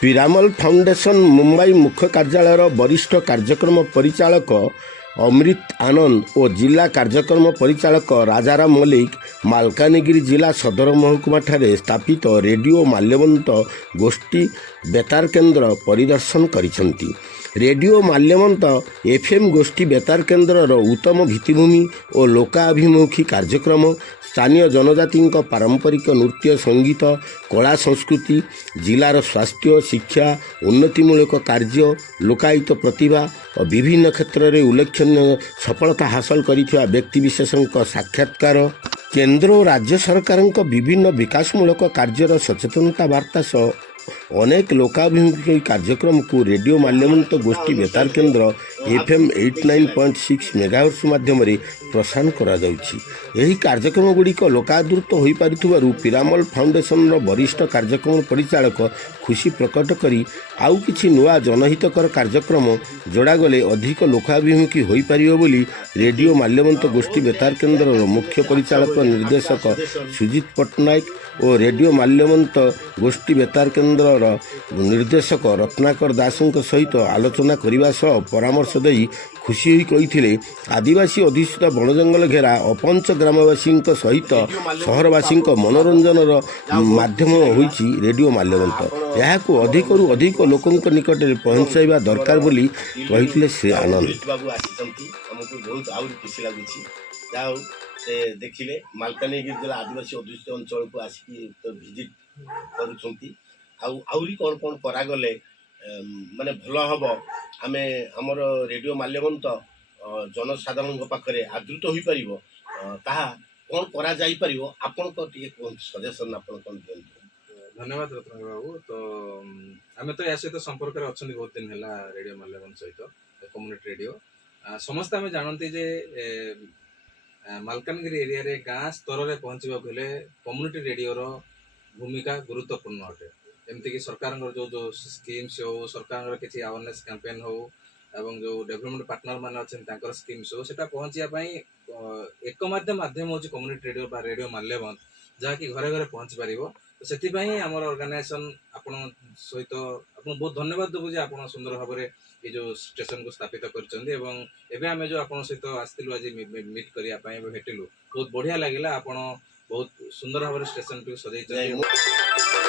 Piramal foundation Mumbai ମୁଖ୍ୟ କାର୍ଯ୍ୟାଳୟର ବରିଷ୍ଠ କାର୍ଯ୍ୟକ୍ରମ ପରିଚାଳକ ଅମୃତ ଆନନ୍ଦ ଓ ଜିଲ୍ଲା କାର୍ଯ୍ୟକ୍ରମ ପରିଚାଳକ ରାଜାରାମ ମଲ୍ଲିକ ମାଲକାନଗିରି ଜିଲ୍ଲା ସଦର ମହକୁମାଠାରେ ସ୍ଥାପିତ ରେଡ଼ିଓ ମାଲ୍ୟବନ୍ତ ଗୋଷ୍ଠୀ ବେତାର କେନ୍ଦ୍ର ପରିଦର୍ଶନ କରିଛନ୍ତି। ରେଡ଼ିଓ ମାଲ୍ୟବନ୍ତ ଏଫ୍ଏମ୍ ଗୋଷ୍ଠୀ ବେତାର କେନ୍ଦ୍ରର ଉତ୍ତମ ଭିତ୍ତିଭୂମି ଓ ଲୋକାଭିମୁଖୀ କାର୍ଯ୍ୟକ୍ରମ, ସ୍ଥାନୀୟ ଜନଜାତିଙ୍କ ପାରମ୍ପରିକ ନୃତ୍ୟ, ସଙ୍ଗୀତ, କଳା ସଂସ୍କୃତି, ଜିଲ୍ଲାର ସ୍ୱାସ୍ଥ୍ୟ, ଶିକ୍ଷା, ଉନ୍ନତିମୂଳକ କାର୍ଯ୍ୟ, ଲୋକାୟତ ପ୍ରତିଭା ଓ ବିଭିନ୍ନ କ୍ଷେତ୍ରରେ ଉଲ୍ଲେଖନୀୟ ସଫଳତା ହାସଲ କରିଥିବା ବ୍ୟକ୍ତିବିଶେଷଙ୍କ ସାକ୍ଷାତକାର, କେନ୍ଦ୍ର ଓ ରାଜ୍ୟ ସରକାରଙ୍କ ବିଭିନ୍ନ ବିକାଶମୂଳକ କାର୍ଯ୍ୟର ସଚେତନତା ବାର୍ତ୍ତା ସହ ଅନେକ ଲୋକାଭିମୁଖୀ କାର୍ଯ୍ୟକ୍ରମକୁ ରେଡ଼ିଓ ମାଲ୍ୟବନ୍ତ ଗୋଷ୍ଠୀ ବେତାର କେନ୍ଦ୍ର FM 89.6 ମେଗାହର୍ଟ୍ଜ ମାଧ୍ୟମରେ ପ୍ରସାରଣ କରାଯାଉଛି। ଏହି କାର୍ଯ୍ୟକ୍ରମଗୁଡ଼ିକ ଲୋକାଦୃତ ହୋଇପାରୁଥିବାରୁ ପିରାମଲ ଫାଉଣ୍ଡେସନର ବରିଷ୍ଠ କାର୍ଯ୍ୟକ୍ରମ ପରିଚାଳକ ଖୁସି ପ୍ରକଟ କରି ଆଉ କିଛି ନୂଆ ଜନହିତକର କାର୍ଯ୍ୟକ୍ରମ ଯୋଡ଼ାଗଲେ ଅଧିକ ଲୋକାଭିମୁଖୀ ହୋଇପାରିବ ବୋଲି ରେଡ଼ିଓ ମାଲ୍ୟବନ୍ତ ଗୋଷ୍ଠୀ ବେତାର କେନ୍ଦ୍ରର ମୁଖ୍ୟ ପରିଚାଳକ ନିର୍ଦ୍ଦେଶକ ସୁଜିତ ପଟ୍ଟନାୟକ ଓ ରେଡ଼ିଓ ମାଲ୍ୟବନ୍ତ ଗୋଷ୍ଠୀ ବେତାର କେନ୍ଦ୍ରର ନିର୍ଦ୍ଦେଶକ ରତ୍ନାକର ଦାସଙ୍କ ସହିତ ଆଲୋଚନା କରିବା ସହ ପରାମର୍ଶ ଦେଇ ଖୁସି ହୋଇ କହିଥିଲେ, ଆଦିବାସୀ ଅଧିଷ୍ଠିତ ବଣ ଜଙ୍ଗଲ ଘେରା ଅପଞ୍ଚ ଗ୍ରାମବାସୀଙ୍କ ସହିତ ସହରବାସୀଙ୍କ ମନୋରଞ୍ଜନର ମାଧ୍ୟମ ହୋଇଛି ରେଡ଼ିଓ ମାଲ୍ୟବନ୍ତ। ଏହାକୁ ଅଧିକରୁ ଅଧିକ ଲୋକଙ୍କ ନିକଟରେ ପହଞ୍ଚାଇବା ଦରକାର ବୋଲି କହିଥିଲେ ଶ୍ରୀ ଆନନ୍ଦ। ଆମକୁ ବହୁତ ଆହୁରି ଖୁସି ଲାଗୁଛି। ଯାହା ହଉ ସେ ଦେଖିଲେ ମାଲକାନଗିରି ଜିଲ୍ଲା ଆଦିବାସୀ ଅଧିଷ୍ଠିତ ଅଞ୍ଚଳକୁ ଆସିକି ଭିଜିଟ୍ କରୁଛନ୍ତି। ଆହୁରି କ'ଣ କ'ଣ କରାଗଲେ ମାନେ ଭଲ ହେବ, ଆମେ ଆମର ରେଡ଼ିଓ ମାଲ୍ୟବନ୍ତ ଜନସାଧାରଣଙ୍କ ପାଖରେ ଆଦୃତ ହୋଇପାରିବ, ତାହା କ'ଣ କରାଯାଇପାରିବ ଆପଣଙ୍କ ଟିକେ କୁହନ୍ତୁ, ସଜେସନ୍ ଆପଣ କ'ଣ ଦିଅନ୍ତୁ। ଧନ୍ୟବାଦ ରତ୍ନାକର ବାବୁ। ତ ଆମେ ତ ଏହା ସହିତ ସମ୍ପର୍କରେ ଅଛନ୍ତି ବହୁତ ଦିନ ହେଲା ରେଡ଼ିଓ ମାଲ୍ୟବନ୍ତ ସହିତ, କମ୍ୟୁନିଟି ରେଡ଼ିଓ। ସମସ୍ତେ ଆମେ ଜାଣନ୍ତି ଯେ ମାଲକାନଗିରି ଏରିଆରେ ଗାଁ ସ୍ତରରେ ପହଞ୍ଚିବାକୁ ହେଲେ କମ୍ୟୁନିଟି ରେଡ଼ିଓର ଭୂମିକା ଗୁରୁତ୍ୱପୂର୍ଣ୍ଣ ଅଟେ। ଯେମିତିକି ସରକାରଙ୍କର ଯେଉଁ ସ୍କିମ୍ସ ହେଉ, ସରକାରଙ୍କର କିଛି ଆୱାରନେସ୍ କ୍ୟାମ୍ପେନ୍ ହେଉ ଏବଂ ଯେଉଁ ଡେଭଲପମେଣ୍ଟ ପାର୍ଟନର ମାନେ ଅଛନ୍ତି ତାଙ୍କର ସ୍କିମ୍ସ ହେଉ, ସେଟା ପହଞ୍ଚିବା ପାଇଁ ଏକମାତ୍ର ମାଧ୍ୟମ ହେଉଛି କମ୍ୟୁନିଟି ରେଡ଼ିଓ ବା ରେଡ଼ିଓ ମାଲ୍ୟବନ୍ତ, ଯାହାକି ଘରେ ଘରେ ପହଞ୍ଚି ପାରିବ। ତ ସେଥିପାଇଁ ଆମର ଅର୍ଗାନାଇଜେସନ୍ ଆପଣଙ୍କ ସହିତ ଆପଣଙ୍କୁ ବହୁତ ଧନ୍ୟବାଦ ଦେବୁ ଯେ ଆପଣ ସୁନ୍ଦର ଭାବରେ ଏ ଯେଉଁ ଷ୍ଟେସନକୁ ସ୍ଥାପିତ କରିଛନ୍ତି ଏବଂ ଏବେ ଆମେ ଯେଉଁ ଆପଣଙ୍କ ସହିତ ଆସିଥିଲୁ ଆଜି ମିଟ୍ କରିବା ପାଇଁ ଏବେ ଭେଟିଲୁ, ବହୁତ ବଢ଼ିଆ ଲାଗିଲା। ଆପଣ ବହୁତ ସୁନ୍ଦର ଭାବରେ ଷ୍ଟେସନଟିକୁ ସଜେଇଛନ୍ତି।